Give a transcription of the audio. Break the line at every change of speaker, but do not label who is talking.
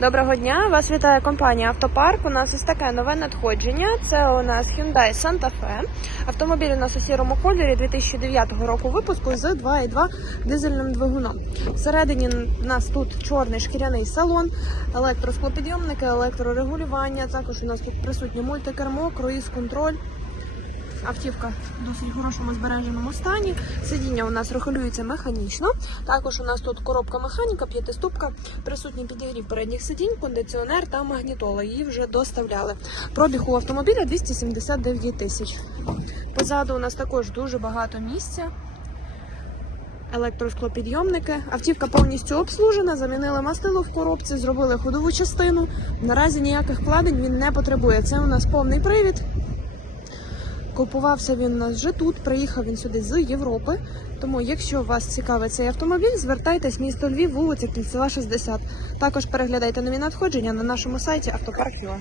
Доброго дня! Вас вітає компанія Автопарк. У нас ось таке нове надходження. Це у нас Hyundai Santa Fe. Автомобіль у нас у сірому кольорі 2009 року випуску з 2,2 дизельним двигуном. Всередині у нас тут чорний шкіряний салон, електросклопідйомники, електрорегулювання. Також у нас тут присутнє мультикермо, круїз-контроль. Автівка в досить хорошому збереженому стані. Сидіння у нас регулюється механічно. Також у нас тут коробка механіка, п'ятиступка, присутній підігрів передніх сидінь, кондиціонер та магнітола. Її вже доставляли. Пробіг у автомобіля 279 тисяч. Позаду у нас також дуже багато місця. Електросклопідйомники. Автівка повністю обслужена, замінили мастило в коробці, зробили ходову частину. Наразі ніяких вкладень він не потребує. Це у нас повний привід. Купувався він вже тут. Приїхав він сюди з Європи. Тому, якщо вас цікавить цей автомобіль, звертайтесь місто Львів, вулиця Кільцева, 60. Також переглядайте нові надходження на нашому сайті Автопарк.ua.